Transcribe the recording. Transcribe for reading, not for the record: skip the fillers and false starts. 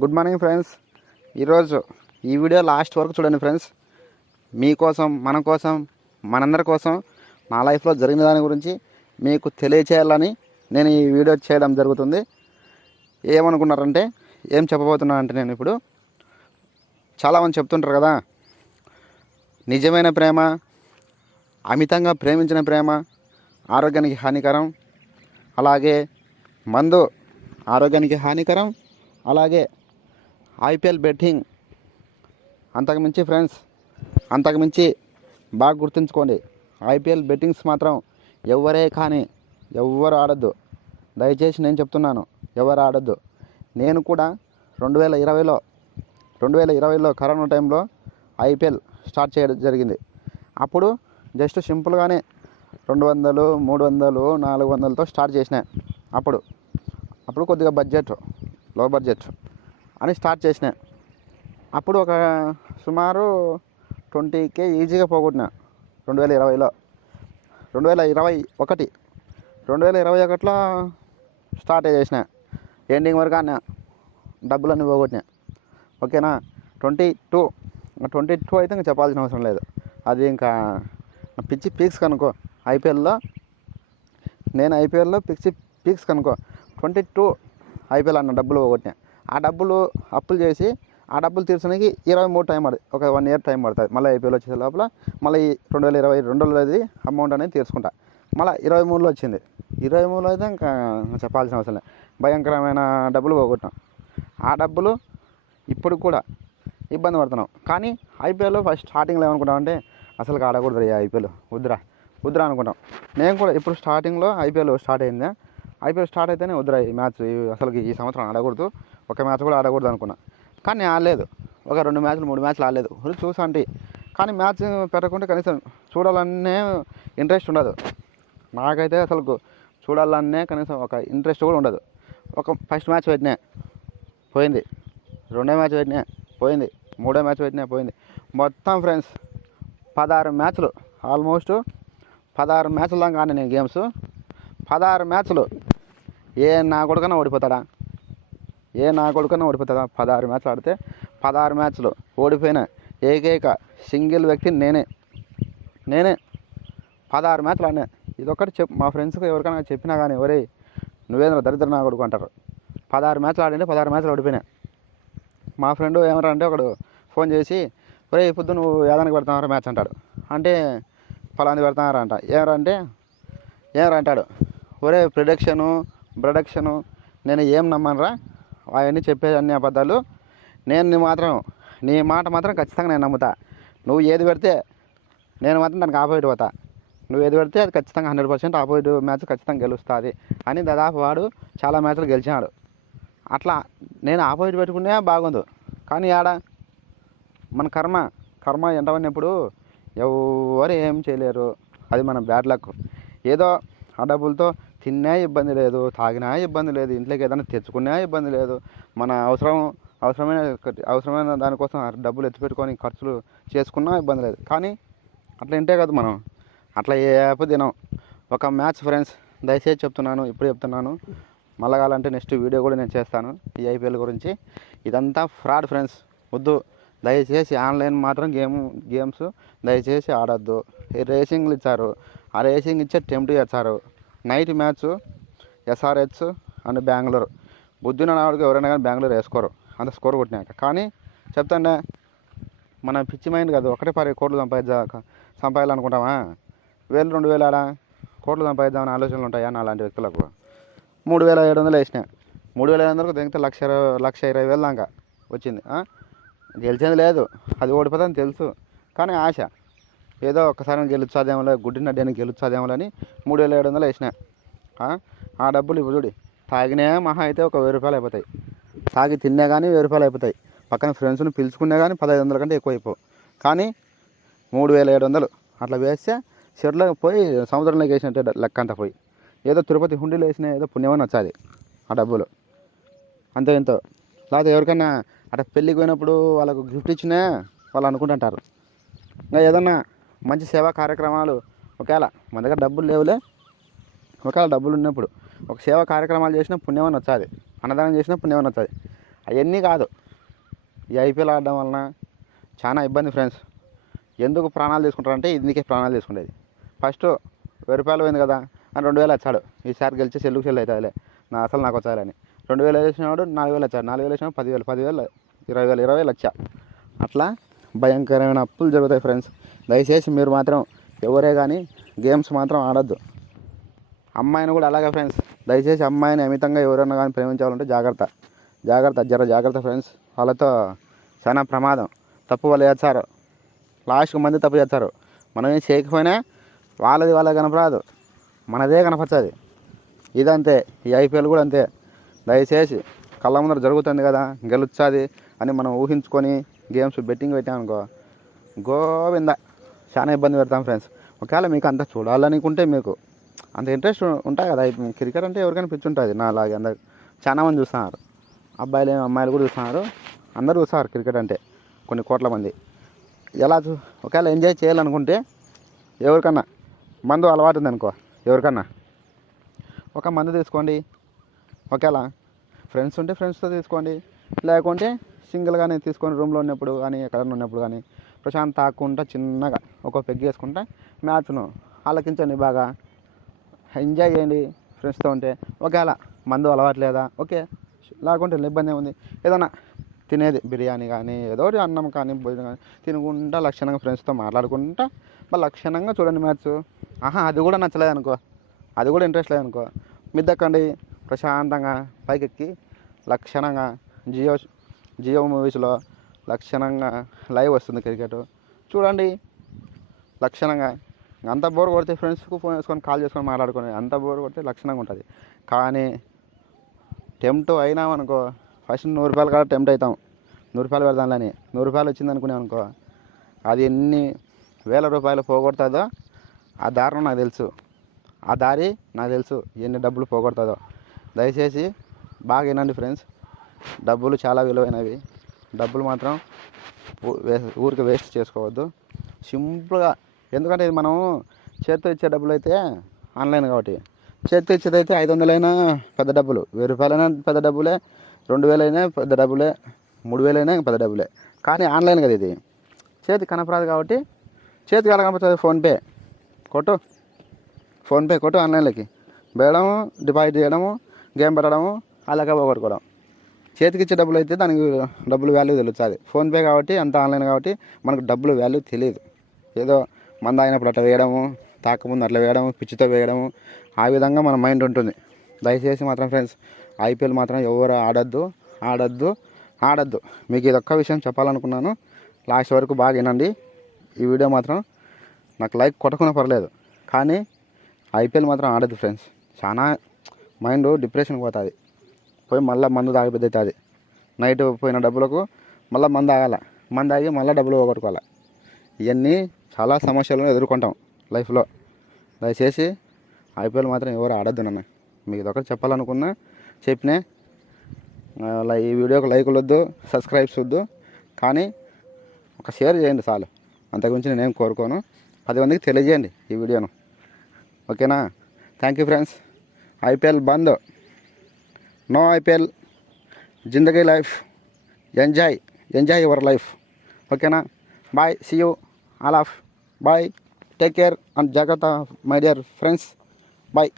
Good morning friends. ఈరోజు ఈ video last వరకు చూడండి ఫ్రెండ్స్. మీకోసం, మన కోసం, మనందరి కోసం నా లైఫ్లో జరిగిన దాని గురించి మీకు తెలియచేయాలని నేను ఈ వీడియో చేయడం జరుగుతుంది. ఏమనుకున్నారంటే, ఏం చెప్పబోతున్నా అంటే, నేను ఇప్పుడు చాలామంది చెప్తుంటారు కదా, నిజమైన ప్రేమ, అమితంగా ప్రేమించిన ప్రేమ ఆరోగ్యానికి హానికరం, అలాగే మందు ఆరోగ్యానికి హానికరం, అలాగే ఐపీఎల్ బెట్టింగ్ అంతకుమించి ఫ్రెండ్స్, అంతకుమించి బాగా గుర్తుంచుకోండి. ఐపీఎల్ బెట్టింగ్స్ మాత్రం ఎవరే కానీ ఎవ్వరు ఆడద్దు. దయచేసి నేను చెప్తున్నాను, ఎవరు ఆడద్దు. నేను కూడా 2020లో కరోనా టైంలో ఐపీఎల్ స్టార్ట్ చేయడం జరిగింది. అప్పుడు జస్ట్ సింపుల్గానే 200, 300, 400తో స్టార్ట్ చేసిన. అప్పుడు కొద్దిగా లో బడ్జెట్ అని స్టార్ట్ చేసిన. అప్పుడు ఒక సుమారు 20K ఈజీగా పోగొట్టిన 2020లో. 2021లో స్టార్ట్ చేసిన, ఎండింగ్ వరకు అన్న డబ్బులన్నీ పోగొట్టినా. ఓకేనా. 22 అయితే ఇంకా చెప్పాల్సిన అవసరం లేదు. అది ఇంకా పిచ్చి పీక్స్ కనుకో. నేను ఐపీఎల్లో పీక్స్ కనుకో. 22 ఐపీఎల్ అన్న డబ్బులు పోగొట్టినా. ఆ డబ్బులు అప్పులు చేసి ఆ డబ్బులు తీర్చడానికి 23 టైం పడుతుంది. ఒక 1 year టైం పడుతుంది. మళ్ళీ ఐపీఎల్ వచ్చే లోపల మళ్ళీ 2022లోది అమౌంట్ అనేది తీర్చుకుంటా. మళ్ళీ 23లో వచ్చింది. 23లో అయితే ఇంకా చెప్పాల్సిన అవసరం లేదు. భయంకరమైన డబ్బులు పోగొట్టాం. ఆ డబ్బులు ఇప్పుడు కూడా ఇబ్బంది పడుతున్నాం. కానీ ఐపీఎల్ ఫస్ట్ స్టార్టింగ్లో ఏమనుకుంటాం అంటే, అసలు ఆడకూడదు ఐపీఎల్, వద్దురా అనుకుంటాం. నేను కూడా ఇప్పుడు స్టార్టింగ్లో ఐపీఎల్ స్టార్ట్ అయింది. ఐపీఎల్ స్టార్ట్ అయితేనే వద్దురా ఈ మ్యాచ్, అసలు ఈ సంవత్సరం ఆడకూడదు, ఒక మ్యాచ్ కూడా ఆడకూడదు అనుకున్నా. కానీ నేను ఆడలేదు. ఒక 2 మ్యాచ్లు 3 మ్యాచ్లు ఆడలేదు. చూసా అంటే, కానీ మ్యాచ్ పెట్టకుంటే కనీసం చూడాలనే ఇంట్రెస్ట్ ఉండదు. నాకైతే అసలు చూడాలనే కనీసం ఒక ఇంట్రెస్ట్ కూడా ఉండదు. ఒక ఫస్ట్ మ్యాచ్ పెట్టినా పోయింది, రెండో మ్యాచ్ పెట్టినా పోయింది, మూడో మ్యాచ్ పెట్టినా పోయింది. మొత్తం ఫ్రెండ్స్ 16 మ్యాచ్లు, ఆల్మోస్ట్ 16 మ్యాచ్లు దాకా ఆడినా నేను గేమ్స్. 16 మ్యాచ్లు ఏ నా కొడుకన్నా ఓడిపోతాడా? 16 మ్యాచ్లు ఆడితే 16 మ్యాచ్లు ఓడిపోయిన ఏకైక సింగిల్ వ్యక్తి నేనే. 16 మ్యాచ్లు ఆడినా. ఇదొక్కటి మా ఫ్రెండ్స్కి ఎవరికైనా చెప్పినా కానీ, ఒరే నువ్వేంద్ర దరిద్ర నా కొడుకు అంటారు. 16 మ్యాచ్లు ఆడింటే 16 మ్యాచ్లు ఓడిపోయినా. మా ఫ్రెండ్ ఏమంటారంటే, ఒకడు ఫోన్ చేసి, ఒరే పొద్దు నువ్వు ఏదానికి పెడతావారా మ్యాచ్ అంటాడు. అంటే ఫలాంది పెడతానారా అంట. ఏమరా అంటాడు. ఒరే ప్రొడక్షను నేను ఏం నమ్మనురా, అవన్నీ చెప్పేది అన్ని అబద్ధాలు. నీ మాట మాత్రం ఖచ్చితంగా నేను నమ్ముతా. నువ్వు ఏది పెడితే నేను మాత్రం దానికి ఆపోజిట్ పోతా. నువ్వు ఏది పెడితే అది ఖచ్చితంగా 100% ఆపోజిట్ మ్యాచ్ ఖచ్చితంగా గెలుస్తుంది అని దాదాపు వాడు చాలా మ్యాచ్లు గెలిచినాడు. అట్లా నేను ఆపోజిట్ పెట్టుకునే బాగుంది. కానీ మన కర్మ ఎంతవన్నప్పుడు ఎవరు ఏం చేయలేరు. అది మన బ్యాడ్ లక్. ఏదో ఆ డబ్బులతో తిన్నా ఇబ్బంది లేదు, తాగినా ఇబ్బంది లేదు, ఇంట్లోకి ఏదైనా తెచ్చుకున్నా ఇబ్బంది లేదు. మన అవసరమైన దానికోసం డబ్బులు ఎత్తిపెట్టుకొని ఖర్చులు చేసుకున్నా ఇబ్బంది లేదు. కానీ అట్లా ఇంటే కదా మనం, అట్లా ఏపు తినం. ఒక మ్యాచ్ ఫ్రెండ్స్, దయచేసి చెప్తున్నాను, ఇప్పుడు చెప్తున్నాను, మళ్ళా కావాలంటే నెక్స్ట్ వీడియో కూడా నేను చేస్తాను ఈ ఐపీఎల్ గురించి. ఇదంతా ఫ్రాడ్ ఫ్రెండ్స్, వద్దు. దయచేసి ఆన్లైన్ మాత్రం గేమ్స్ దయచేసి ఆడద్దు. రేసింగ్లు ఇచ్చారు, ఆ రేసింగ్ ఇచ్చే టెంప్ట్ చేస్తారు. Night match SRH and Bengaluru. బుద్ధిన నాడుగు ఎవరైనా కానీ బెంగళూరు వేసుకోరు అంత స్కోర్ కొట్టినాక. కానీ చెప్తాండే, మన పిచ్చి మైండ్ కాదు. ఒకటే 10 కోట్లు సంపాదించాలనుకుంటామా? 1000, 2000 కోట్లు సంపాదిద్దామని ఆలోచనలు ఉంటాయా నా లాంటి వ్యక్తులకు? 3700 వేసిన. 3700కు దిగితే 1,20,000 దాకా వచ్చింది. గెలిచేది లేదు, అది ఓడిపోతుందని తెలుసు. కానీ ఆశ, ఏదో ఒక్కసారి గెలుచాదేమో, గుడ్డినడ్డని గెలుచాదేమో అని 3700 వేసిన. ఆ డబ్బులు ఇప్పుడు చూడు, తాగినా మహా అయితే ఒక 1000 రూపాయలు అయిపోతాయి. తాగి తిన్నా కానీ 1000 రూపాయలు అయిపోతాయి. పక్కన ఫ్రెండ్స్ని పిలుచుకున్నా కానీ 1500 కంటే ఎక్కువ అయిపోవు. కానీ 3700 అట్లా వేస్తే చెరువులోకి పోయి సముద్రంలోకి వేసినట్టే లెక్క అంతా పోయి. ఏదో తిరుపతి హుండీలో వేసినా ఏదో పుణ్యమని వచ్చాది ఆ డబ్బులు, అంతే ఎంతో. లేకపోతే ఎవరికైనా అట్లా పెళ్ళికి పోయినప్పుడు వాళ్ళకు గిఫ్ట్ ఇచ్చినా వాళ్ళు అనుకుంటుంటారు. ఇంకా ఏదన్నా మంచి సేవా కార్యక్రమాలు, ఒకవేళ మన దగ్గర డబ్బులు లేవులే, ఒకవేళ డబ్బులు ఉన్నప్పుడు ఒక సేవా కార్యక్రమాలు చేసినా పుణ్యమని వచ్చాది, అన్నదానం చేసినా పుణ్యమని వచ్చాది. అవన్నీ కాదు, ఈ ఐపీఎల్ ఆడడం వలన చాలా ఇబ్బంది ఫ్రెండ్స్. ఎందుకు ప్రాణాలు తీసుకుంటారంటే ఇందుకే ప్రాణాలు తీసుకునేది. ఫస్ట్ 1000 రూపాయలు పోయింది కదా అని 2000 వచ్చాడు, ఈసారి గెలిచి సెల్లుకు సెల్ అవుతాయిలే నాకు వచ్చాయని 2000 వేసినాడు, 4000 వచ్చాడు, 4000 వేసినాడు 10,000, 10,000 20,000, 20,000 వచ్చా. అట్లా భయంకరమైన అప్పులు జరుగుతాయి ఫ్రెండ్స్. దయచేసి మీరు మాత్రం ఎవరే కానీ గేమ్స్ మాత్రం ఆడొద్దు. అమ్మాయిని కూడా అలాగే ఫ్రెండ్స్. దయచేసి అమ్మాయిని అమితంగా ఎవరైనా కానీ ప్రేమించాలంటే జాగ్రత్త ఫ్రెండ్స్. వాళ్ళతో చాలా ప్రమాదం. తప్పు వాళ్ళు చేస్తారు, లాస్ట్కి మంది తప్పు చేస్తారు. మనం ఏం చేయకపోయినా వాళ్ళది కనపరాదు, మనదే కనపడుతుంది. ఇదంతే, ఈ ఐపీఎల్ కూడా అంతే. దయచేసి కళ్ళ ముందర జరుగుతుంది కదా గెలుస్తుంది అని మనం ఊహించుకొని గేమ్స్ బెట్టింగ్ పెట్టామనుకో గోవింద చాలా ఇబ్బంది పెడతాం ఫ్రెండ్స్. ఒకవేళ మీకు అంత చూడాలనుకుంటే, మీకు అంత ఇంట్రెస్ట్ ఉంటాయి కదా, క్రికెట్ అంటే ఎవరికైనా పిచ్చి ఉంటుంది. నా అలాగే అందరు చాలామంది చూస్తున్నారు, అమ్మాయిలు కూడా చూస్తున్నారు, అందరూ చూస్తారు క్రికెట్ అంటే కొన్ని కోట్ల మంది. ఒకవేళ ఎంజాయ్ చేయాలనుకుంటే ఎవరికన్నా మందు అలవాటు ఉందనుకో, ఎవరికన్నా ఒక మందు తీసుకోండి. ఒకవేళ ఫ్రెండ్స్ ఉంటే ఫ్రెండ్స్తో తీసుకోండి, లేకుంటే సింగిల్గానే తీసుకొని రూమ్లో ఉన్నప్పుడు కానీ ఎక్కడన్నా ఉన్నప్పుడు కానీ ప్రశాంత్ తాక్కుంటా చిన్నగా ఒక పెగ్ వేసుకుంటా మ్యాచ్ను ఆలకించండి, బాగా ఎంజాయ్ చేయండి ఫ్రెండ్స్తో ఉంటే. ఒకవేళ మందు అలవాటు లేదా ఓకే, లేకుంటే ఇబ్బంది ఏముంది, ఏదైనా తినేది బిర్యానీ కానీ ఏదో అన్నం కానీ భోజనం కానీ తినుకుంటా లక్షణంగా ఫ్రెండ్స్తో మాట్లాడుకుంటా లక్షణంగా చూడండి మ్యాచ్. అది కూడా నచ్చలేదు అనుకో, అది కూడా ఇంట్రెస్ట్ లేదనుకో, మిద్దకండి ప్రశాంతంగా పైకెక్కి లక్షణంగా జియో మూవీస్లో లక్షణంగా లైవ్ వస్తుంది క్రికెట్, చూడండి లక్షణంగా. అంత బోర్ కొడితే ఫ్రెండ్స్కు ఫోన్ చేసుకొని కాల్ చేసుకొని మాట్లాడుకొని అంత బోర్ కొడితే లక్షణంగా ఉంటుంది. కానీ టెంప్ట్ అయినామనుకో, ఫస్ట్ 100 రూపాయలు కాడ టెంప్ట్ అవుతాం, 100 రూపాయలు పెడదాంలని. 100 రూపాయలు వచ్చింది అనుకున్నాం అనుకో, అది ఎన్ని వేల రూపాయలు పోగొడుతుందో ఆ దారుణం నాకు తెలుసు, ఆ దారి నాకు తెలుసు, ఎన్ని డబ్బులు పోగొడుతుందో. దయచేసి బాగా వినండి ఫ్రెండ్స్, డబ్బులు చాలా విలువైనవి. డబ్బులు మాత్రం ఊరికి వేస్ట్ చేసుకోవద్దు. సింపుల్గా, ఎందుకంటే ఇది మనం చేతితో ఇచ్చే డబ్బులు అయితే ఆన్లైన్ కాబట్టి, చేతితో ఇచ్చేది అయితే 500 అయినా పెద్ద డబ్బులు, 1000 రూపాయలైనా పెద్ద డబ్బులే, 2000 అయినా పెద్ద డబ్బులే, 3000 అయినా పెద్ద డబ్బులే. కానీ ఆన్లైన్ కదా ఇది, చేతి కనపరాదు కాబట్టి చేతికి ఎలా కనపడుతుంది, ఫోన్పే కొట్టు ఆన్లైన్లోకి వేయడము, డిపాజిట్ చేయడము, గేమ్ పెట్టడము, అలాగే పోగొట్టుకోవడం. చేతికి ఇచ్చే డబ్బులు అయితే దానికి డబ్బులు వాల్యూ తెలుస్తుంది. ఫోన్పే కాబట్టి అంత ఆన్లైన్ కాబట్టి మనకు డబ్బులు వాల్యూ తెలియదు. ఏదో మంద అయినప్పుడు అట్లా వేయడము, తాకముందు అట్లా వేయడము, పిచ్చితో వేయడము, ఆ విధంగా మన మైండ్ ఉంటుంది. దయచేసి మాత్రం ఫ్రెండ్స్ ఐపీఎల్ మాత్రం ఎవరు ఆడద్దు. మీకు ఇది ఒక్క విషయం చెప్పాలనుకున్నాను, లాస్ట్ వరకు బాగా వినండి. ఈ వీడియో మాత్రం నాకు లైక్ కొట్టకుండా పర్లేదు, కానీ ఐపీఎల్ మాత్రం ఆడద్దు ఫ్రెండ్స్. చాలా మైండ్ డిప్రెషన్కి పోతుంది, పోయి మళ్ళీ మందు తాగిపోద్ది అవుతుంది. నైట్ పోయిన డబ్బులకు మళ్ళీ మందు తాగి మళ్ళీ డబ్బులు పోగొట్టుకోవాలి. ఇవన్నీ చాలా సమస్యలను ఎదుర్కొంటాం లైఫ్లో. దయచేసి ఐపీఎల్ మాత్రం ఎవరు ఆడద్దు. మీకు ఇదొకటి చెప్పాలనుకున్నా చెప్పినే. ఈ వీడియోకి లైకులు వద్దు, సబ్స్క్రైబ్స్ వద్దు, కానీ ఒక షేర్ చేయండి చాలు. అంతకుమించి నేనేం కోరుకోను. 10 మందికి తెలియజేయండి ఈ వీడియోను, ఓకేనా? Thank you friends. IPL bandh, no IPL, జిందగీ లైఫ్, ఎంజాయ్ యువర్ లైఫ్, ఓకేనా? Bye, see you all of, bye, take care and జాగ్రత్త మై డియర్ ఫ్రెండ్స్, బాయ్.